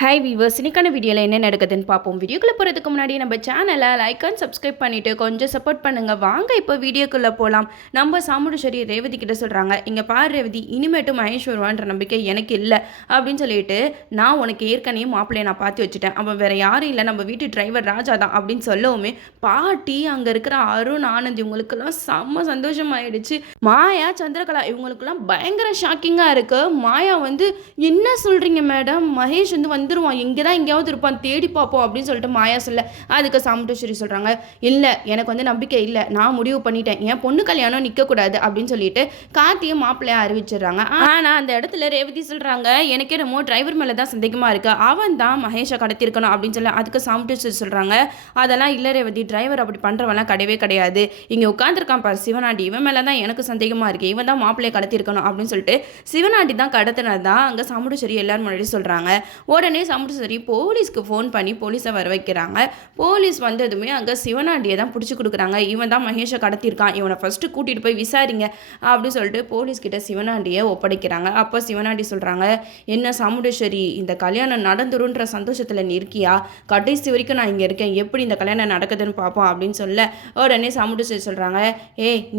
Hi viewers, இன்னைக்கான வீடியோவில் என்ன நடக்குதுன்னு பார்ப்போம். வீடியோக்குள்ளே போகிறதுக்கு முன்னாடி நம்ம சேனலை லைக் அண்ட் சப்ஸ்கிரைப் பண்ணிவிட்டு கொஞ்சம் சப்போர்ட் பண்ணுங்கள். வாங்க இப்போ வீடியோக்குள்ளே போகலாம். நம்ம சாமுண்டீஸ்வரி ரேவதி கிட்ட சொல்கிறாங்க, இங்கே பார் ரேவதி, இனிமேட்டும் மகேஷ் வருவான்ற நம்பிக்கை எனக்கு இல்லை அப்படின்னு சொல்லிட்டு, நான் உனக்கு ஏற்கனவே மாப்பிள்ளையை நான் பார்த்து வச்சுட்டேன், அவன் வேறு யாரும் இல்லை, நம்ம வீட்டு டிரைவர் ராஜா தான் அப்படின்னு சொல்லவுமே பாட்டி அங்கே இருக்கிற அருண் ஆனந்த் இவங்களுக்கெல்லாம் செம்ம சந்தோஷமாயிடுச்சு. மாயா சந்திரகலா இவங்களுக்கெல்லாம் பயங்கர ஷாக்கிங்காக இருக்குது. மாயா வந்து என்ன சொல்கிறீங்க மேடம், மகேஷ் வந்துருவான், இங்கே தான் எங்கேயாவது இருப்பான், தேடி பார்ப்போம் அப்படின்னு சொல்லிட்டு மாயா சொல்ல, அதுக்கு சாமுண்டீஸ்வரி சொல்கிறாங்க, இல்லை எனக்கு நம்பிக்கை இல்லை, நான் முடிவு பண்ணிட்டேன், என் பொண்ணு கல்யாணம் நிற்கக்கூடாது அப்படின்னு சொல்லிட்டு கார்த்தியும் மாப்பிள்ளையா அறிவிச்சிடுறாங்க. ஆனால் அந்த இடத்துல ரேவதி சொல்கிறாங்க, எனக்கே என்னமோ டிரைவர் மேலே தான் சந்தேகமாக இருக்குது, அவன் தான் மகேஷை கடத்திருக்கணும் அப்படின்னு சொல்லி, அதுக்கு சாமுண்டீஸ்வரி சொல்கிறாங்க, அதெல்லாம் இல்லை ரேவதி, டிரைவர் அப்படி பண்ணுறவெல்லாம் கிடையவே கிடையாது, இங்கே உட்காந்துருக்கான் பார் சிவனாண்டி, இவன் மேலே தான் எனக்கு சந்தேகமாக இருக்குது, இவன் தான் மாப்பிள்ளையை கடத்திருக்கணும் அப்படின்னு சொல்லிட்டு சிவனாண்டி தான் கடத்தினது தான் அங்கே சாமுண்டீஸ்வரி எல்லாரும் முன்னாடி சொல்கிறாங்க. உடனே சாமுண்டீஸ்வரி போலீஸ்க்கு ஃபோன் பண்ணி போலீஸை வர வைக்கிறாங்க. போலீஸ் வந்ததுமே அங்கே சிவனாண்டியை தான் பிடிச்சி கொடுக்குறாங்க. இவன் தான் மகேஷை கடத்திருக்கான், இவனை ஃபஸ்ட்டு கூட்டிகிட்டு போய் விசாரிங்க அப்படின்னு சொல்லிட்டு போலீஸ்கிட்ட சிவனாண்டியை ஒப்படைக்கிறாங்க. அப்போ சிவனாண்டி சொல்கிறாங்க, என்ன சாமுண்டீஸ்வரி, இந்த கல்யாணம் நடந்துருன்ற சந்தோஷத்தில் நீ இருக்கியா, கடைசி வரைக்கும் நான் இங்கே இருக்கேன், எப்படி இந்த கல்யாணம் நடக்குதுன்னு பார்ப்போம் அப்படின்னு சொல்ல, உடனே சாமுண்டீஸ்வரி சொல்கிறாங்க,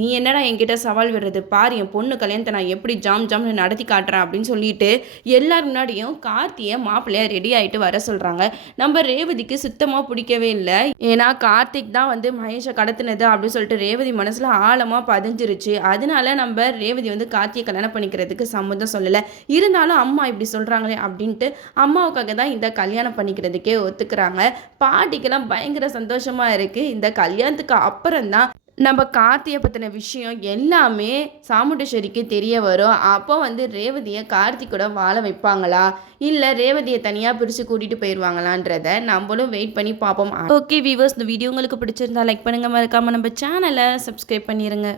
நீ என்னடா என்கிட்ட சவால் விடுறது, பாரு என் பொண்ணு கல்யாணத்தை நான் எப்படி ஜாம்னு நடத்தி காட்டுறேன் அப்படின்னு சொல்லிட்டு எல்லாரும் முன்னாடியும் கார்த்தியை மாப்பிள்ளைய ரெடி ஆகிட்டு வர சொல்கிறாங்க. நம்ம ரேவதிக்கு சுத்தமாக பிடிக்கவே இல்லை. ஏன்னா கார்த்திக் தான் மகேஷை கடத்தினது அப்படின்னு சொல்லிட்டு ரேவதி மனசில் ஆழமாக பதிஞ்சிருச்சு. அதனால நம்ம ரேவதி கார்த்தியை கல்யாணம் பண்ணிக்கிறதுக்கு சம்மதம் சொல்லலை. இருந்தாலும் அம்மா இப்படி சொல்கிறாங்களே அப்படின்ட்டு அம்மாவுக்காக தான் இந்த கல்யாணம் பண்ணிக்கிறதுக்கே ஒத்துக்கிறாங்க. பாட்டிக்கெல்லாம் பயங்கர சந்தோஷமாக இருக்குது. இந்த கல்யாணத்துக்கு அப்புறம் தான் நம்ம கார்த்தியை பற்றின விஷயம் எல்லாமே சாமுண்டீஸ்வரிக்கு தெரிய வரும். அப்போ ரேவதியை கார்த்திகோட வாழ வைப்பாங்களா, இல்லை ரேவதியை தனியாக பிரித்து கூட்டிகிட்டு போயிடுவாங்களான்றதை நம்மளும் வெயிட் பண்ணி பார்ப்போம். ஓகே வீவர்ஸ், இந்த வீடியோ உங்களுக்கு பிடிச்சிருந்தா லைக் பண்ணுங்கள், மறக்காமல் நம்ம சேனலை சப்ஸ்கிரைப் பண்ணிடுங்க.